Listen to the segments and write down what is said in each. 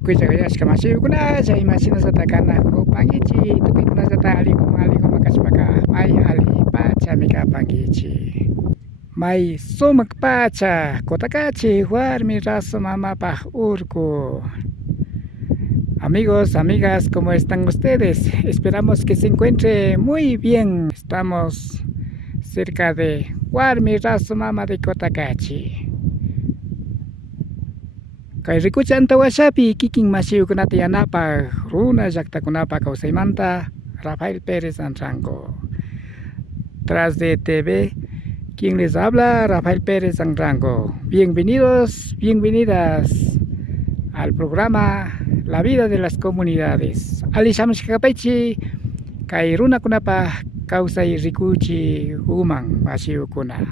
tukuyllaqayashqa masiyukunalla imashinasata kanakupankichik tukuykunallata alliku makashpaqa may alli pachami kapankichik may sumaq pacha kutakachi warmi raso mamapaq urku. Amigos, amigas, ¿cómo están ustedes? Esperamos que se encuentre muy bien. Estamos cerca de warmi raso mama de Cotacachi. Kay rikuchan tawashapi kikin masiyukunata yanapaq runa llaqtakunapa kawsaymanta Rafael Pérez Anrango. Tras de TV, quien les habla, Rafael Pérez Anrango. Bienvenidos, bienvenidas al programa La Vida de las Comunidades. Alishamshkapaychi kay runakunapa kawsay rikuchi uman masiyukuna.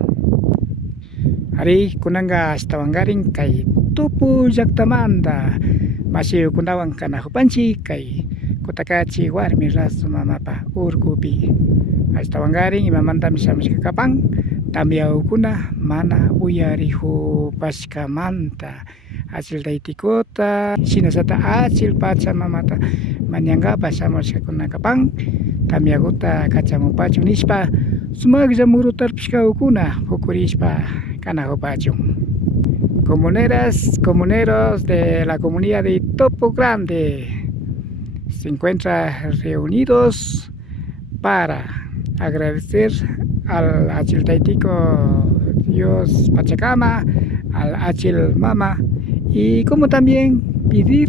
Ari kunanga ashtawangarin kay tupu llaqtamanta masiyukunawan kanajupanchik kay Cotacachi warmi raso mamapa urkupi. Ashtawangarin imamantami shamushkakapan tamyaukuna mana uyarihupashkamanta achil taytikota shinasata achil pachamamata mañangapas shamushkakunakapan tamyakuta kachamupachu nishpa sumaqlla murutarpishkawkuna hukurishpa kanajupachun. Comuneros de la comunidad de Topo Grande se encuentran reunidos para agradecer al Achiltaitico Dios Pachacama, al Achil Mama, y como también pedir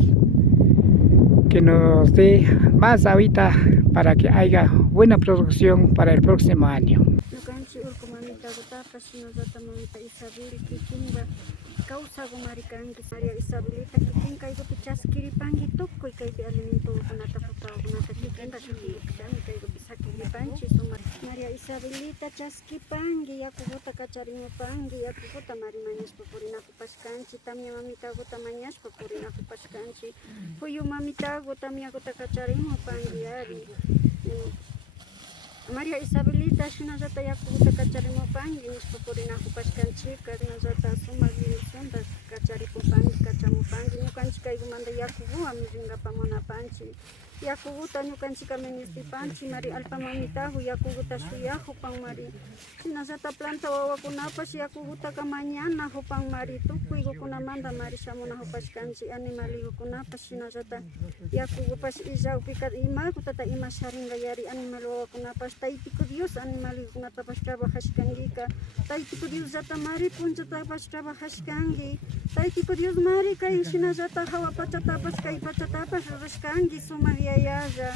que nos dé más ahorita para que haya buena producción para el próximo año. Causa gumarikangi Maria Isabelita kikin kaygo pichaskiripangi tukuy kaypi alimento kunata kunata kikin kashukiripangi kaygo pisakiripanchi sumar Maria Isabelita chaskipangi yakuguta kacharimupangi yakuguta marimañashpa purinakupashkanchi tamya mamitaguta mañashpa purinakupashkanchi huyu mamitagu tamyaguta kacharimupangi ari Maria Isabelita shinallata yakuguta kacharimupangi nishpa purinakupashkanchika nallata sumak sunta kacharipupangi kachamupangi ñukanchik kaygumanta yakuguami rinkapamunapanchik yakuguta ñukanchika ministipanchik mari alpamamitagu yakuguta shuyajupan mari shinallata planta wawakunapash yakugutaka mañana jupan mari tukuykukunamanta mari shamunajupashkanchik animalikunapash shinallata yakugupash illawpika imakutata ima sharinga yari animal wawakunapash Taytiku Dios animalikunapash trabajashkankika Taytiku Dios llata mari punchatapash trabajashkanki Taytiku Dios mari kay shinallata hawa pachatapash kay pachatapash rurashkanki sumak yayalla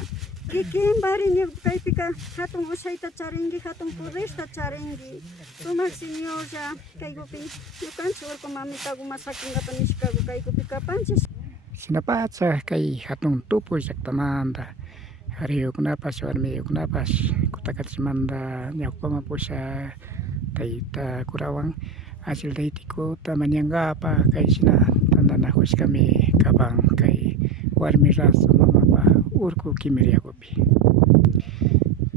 kikin bari kaypika hatun ushayta charinki hatun purrishta charinki sumak señorlla kaykupi ñukanchik urku mamitagu masakinkata nishkagu kaykupi kapanchik Sinapacha kay hatun tupu llaqtamanta riyukunapash warmiyukunapash Cotakachimanta ñawpamapusha tayta kurawan achil taytikuta mañankapa kayshina tantanajushkami kapan kay warmi raso mamapa urku Quimir yakupi.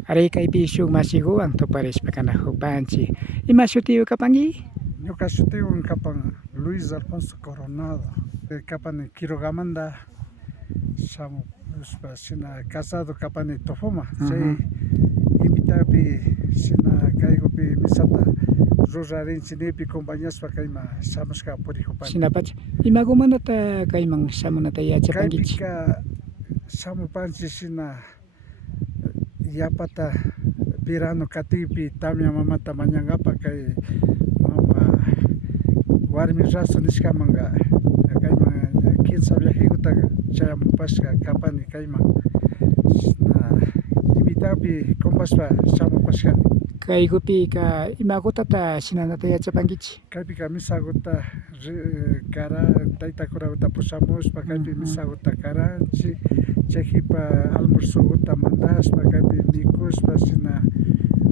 Ari kaypi shuk masiykuwan tuparishpa kanajupanchik. Ima shutiyu kapanki? Ñuka shutiwan kapan Luis Alfonso Coronado kapani Quirogamanta shamushpa shina casado kapani Tofuma chay invitapi shina kaykupi misata rurarinchik nipi acompañashpa kayma shamushka purijupanchik. Shinapacha imakumanata kayman shamunata yachapankichik. Kaypika shamupanchik shina yapata verano katipi tamya mamata mañankapa kay mama warmi raso nishkamanga kayman 15 viajikuta chayamupashka kapani kayman invitapi compashpa shamupashkani. Kaykupika imakutata shinanata yachapankichik. Kaypika misakuta kara taytakurakuta pushamushpa kaypi misakuta karanchik chaypipa almorzukuta mandashpa kaypi mikushpa shina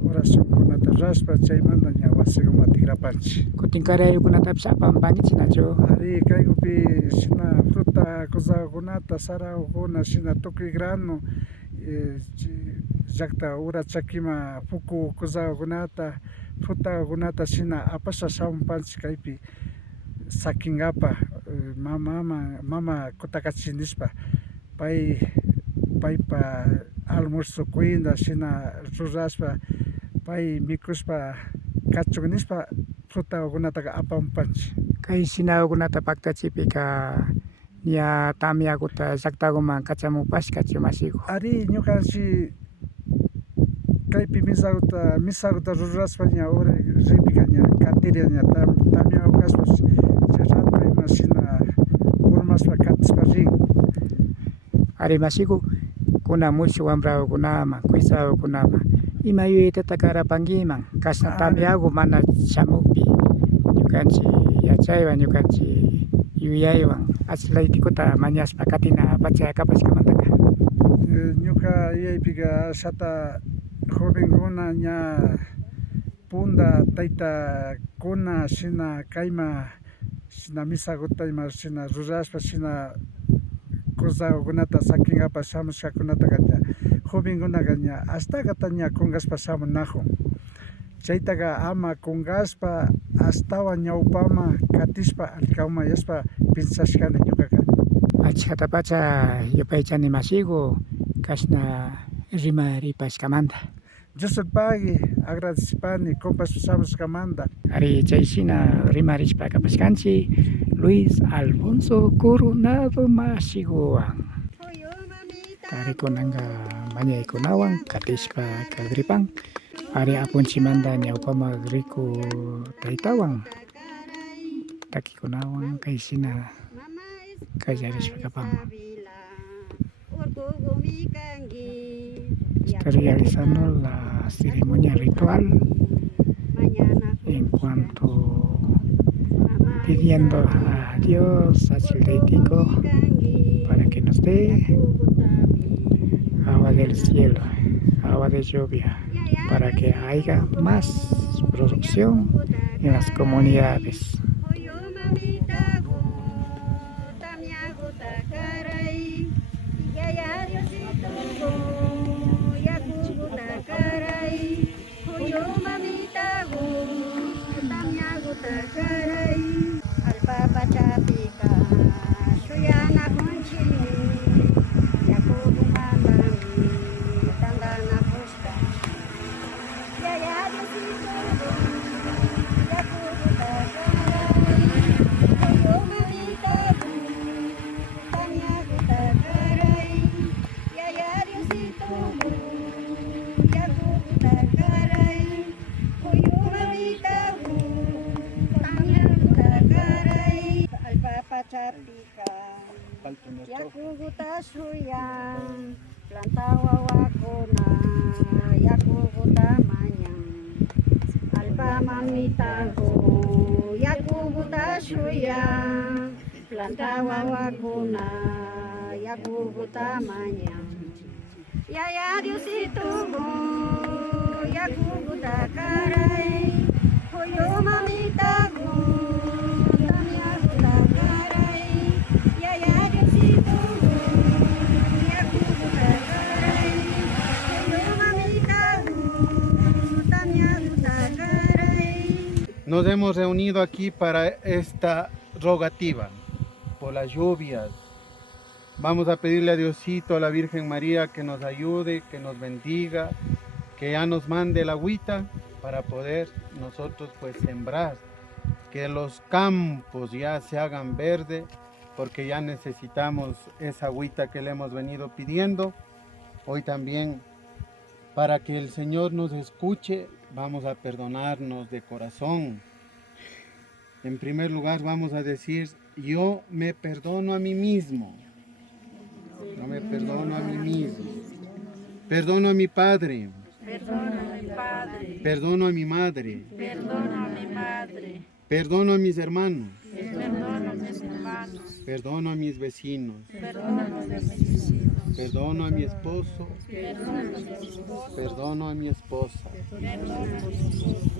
oracionkunata rashpa chaymanta ña wasikunaman tikrapanchik. Kutin karayukunatapish apanpankichik nachu. Ari kaykupi shina fruta kusakunata sarawkuna shina tukuy grano llaqta ura chakima puku kusakunata frutakunata shina apasha shamunpanchik kaypi sakingapa mama kutakachinishpa paypa almuerzo cuenta shina rurashpa pay mikushpa kachuk nishpa frutakunataqa apamunpanchik. Kay sinakukunata paktachipika ña tamyakuta llaqtakunaman kachamupashkachu masiku. Ari ñukanchik kaypi misakuta rurashpa ña uri ripika ña katiria ña tamyaku kashpash chay rato ima shina urmashpa katishpa rin. Ari masiku kuna mushuq wambrakunaman kuysawkunaman ima yuyaytata karapankiman kashna tamyaku mana shamukpi ñukanchik yachaywan ñukanchik yuyaywan ashlaypikuta mañashpa katina pachayakapashkamantaka. Ñuka yuyaypika ashata jovenkuna ña punta taytakuna shina kayma shina misakuta ima shina rurashpa shina kusakunata sakinkapak shamushkakunataqa ña jovenkunaqa ña ashtakata ña kunkashpa shamunakun. Chaytaqa ama kunkashpa ashtawan ñawpama katishpa alcalmayashpa pensashkani ñukaqa. Achkata pacha yupaychani masiku kashna rimaripashkamanta. Diospi pagui agradecipani compashpa shamushkamanta. Ari chayshina rimarishpa kapashkanchik Luis Alfonso Coronado masikuwan. Karikunanga mañaykunawan katishpa kagripan. Ari apunchimanta ñawpama riku taytawan takikunawan kayshina kallarishpa kapan. Está realizando la ceremonia ritual en cuanto pidiendo a Dios, a Chilteitico, para que nos dé agua del cielo, agua de lluvia, para que haya más producción en las comunidades. Yakuguta suyang plantawa wakuna yakuguta manyang alba mamitago yakuguta suyang plantawa wakuna yakuguta manyang yaya Diosito yakuguta karay hoyo mamitago Nos hemos reunido aquí para esta rogativa por las lluvias. Vamos a pedirle a Diosito, a la Virgen María, que nos ayude, que nos bendiga, que ya nos mande el agüita para poder nosotros pues sembrar, que los campos ya se hagan verde, porque ya necesitamos esa agüita que le hemos venido pidiendo. Hoy también, para que el Señor nos escuche, vamos a perdonarnos de corazón. En primer lugar vamos a decir, yo me perdono a mí mismo. Yo me perdono a mí mismo. Perdono a mi padre. Perdono a mi padre. Perdono a mi madre. Perdono a mi madre. Perdono a mis hermanos. Perdono a mis hermanos. Perdono a mis vecinos. Perdono a mis vecinos. Perdono a mi esposo. Perdono a mi esposo. Perdono a mi esposa. Perdono a mi esposo.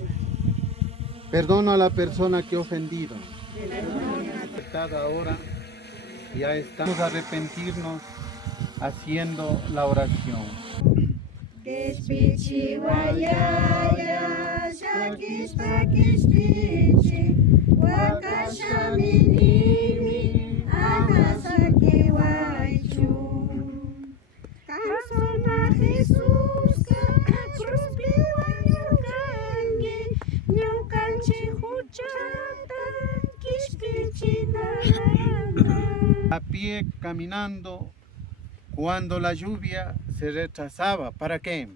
Perdono a la persona que he ofendido. Ahora ya estamos a arrepentirnos haciendo la oración. wakashaminimi akasakiwaichu. Kansona Jesús cruz piwañurkangi ñukanchi huchata kishpichinarana. A pie caminando cuando la lluvia se retrasaba. ¿Para qué?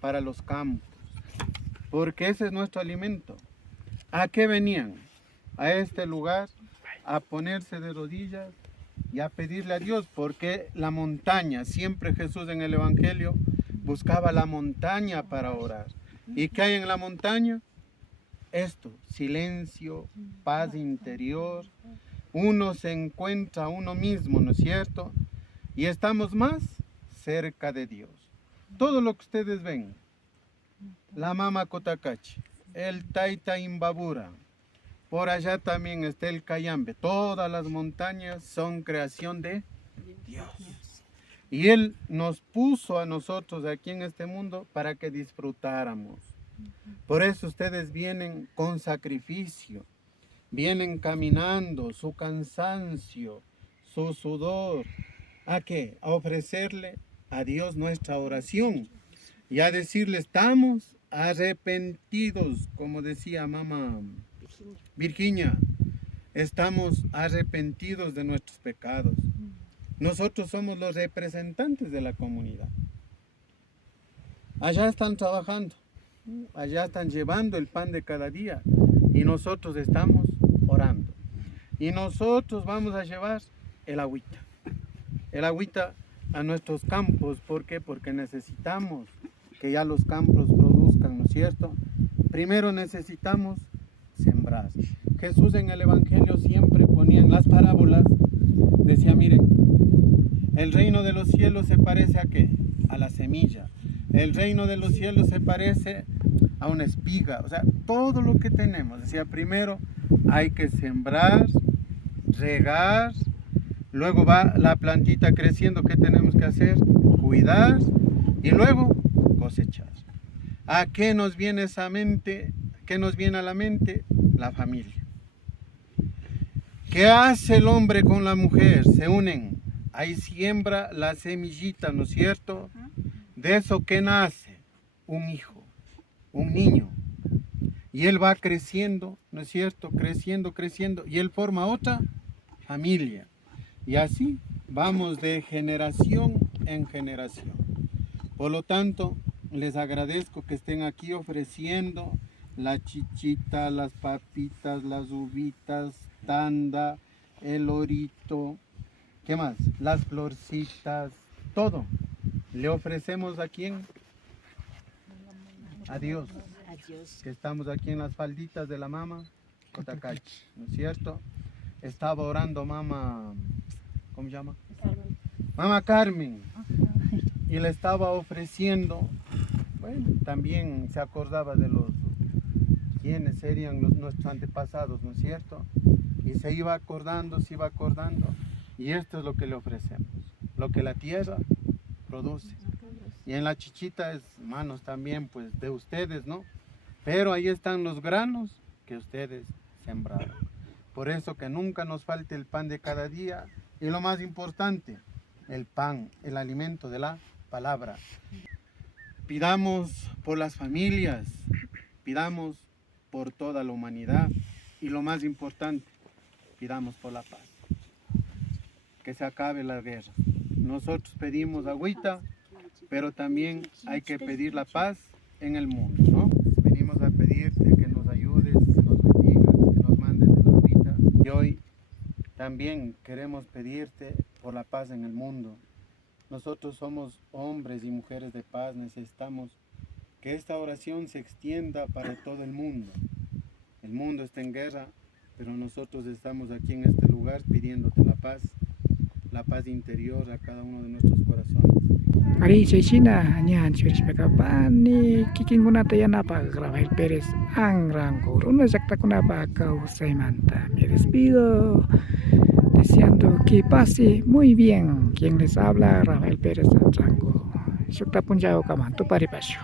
Para los campos. Porque ese es nuestro alimento. ¿A qué venían? A este lugar a ponerse de rodillas y a pedirle a Dios, porque la montaña, siempre Jesús en el Evangelio buscaba la montaña para orar. ¿Y qué hay en la montaña? Esto, silencio, paz interior. Uno se encuentra a uno mismo, ¿no es cierto? Y estamos más cerca de Dios. Todo lo que ustedes ven, la Mama Cotacachi, el Taita Imbabura, por allá también está el Cayambe, todas las montañas son creación de Dios. Y Él nos puso a nosotros aquí en este mundo para que disfrutáramos. Por eso ustedes vienen con sacrificio, vienen caminando, su cansancio, su sudor. ¿A qué? A ofrecerle a Dios nuestra oración y a decirle, estamos arrepentidos, como decía Mamá Virginia, estamos arrepentidos de nuestros pecados. Nosotros somos los representantes de la comunidad. Allá están trabajando, allá están llevando el pan de cada día y nosotros estamos orando. Y nosotros vamos a llevar el agüita a nuestros campos. ¿Por qué? Porque necesitamos que ya los campos produzcan, ¿no es cierto? Primero necesitamos sembrar. Jesús en el Evangelio siempre ponía en las parábolas, decía, miren, el reino de los cielos se parece ¿a qué? A la semilla. El reino de los cielos se parece a una espiga. O sea, todo lo que tenemos. Decía, primero hay que sembrar, regar, luego va la plantita creciendo. ¿Qué tenemos que hacer? Cuidar y luego cosechar. ¿A qué nos viene esa mente? ¿Qué nos viene a la mente? La familia. ¿Qué hace el hombre con la mujer? Se unen. Ahí siembra la semillita, ¿no es cierto? De eso que nace un hijo, un niño. Y él va creciendo, ¿no es cierto? Creciendo, creciendo. Y él forma otra familia. Y así vamos de generación en generación. Por lo tanto, les agradezco que estén aquí ofreciendo la chichita, las papitas, las uvitas, tanda, el orito, ¿qué más? Las florcitas, todo. Le ofrecemos a quién? A Dios. Que estamos aquí en las falditas de la Mama Cotacachi, ¿no es cierto? Estaba orando Mama, ¿cómo se llama? Mama Carmen. Y le estaba ofreciendo, bueno, también se acordaba de los quiénes serían nuestros antepasados, ¿no es cierto? Y se iba acordando, y esto es lo que le ofrecemos, lo que la tierra produce. Y en la chichita es manos también, pues, de ustedes, ¿no? Pero ahí están los granos que ustedes sembraron. Por eso que nunca nos falte el pan de cada día, y lo más importante, el pan, el alimento de la palabra. Pidamos por las familias, pidamos por toda la humanidad y lo más importante, pidamos por la paz. Que se acabe la guerra. Nosotros pedimos agüita, pero también hay que pedir la paz en el mundo, ¿no? Venimos a pedirte que nos ayudes, que nos bendigas, que nos mandes el agüita. Y hoy también queremos pedirte por la paz en el mundo. Nosotros somos hombres y mujeres de paz, necesitamos que esta oración se extienda para todo el mundo. El mundo está en guerra, pero nosotros estamos aquí en este lugar pidiéndote la paz interior a cada uno de nuestros corazones. Ari Chechina, Nyan Churishpekapani, Kikingunata Yanapa, Rafael Pérez, Angrangur, una exacta kunapa Manta. Me despido deseando que pase muy bien. Quien les habla, Rafael Pérez Angrangur. Shukta Punjao Kamantu Paripasho.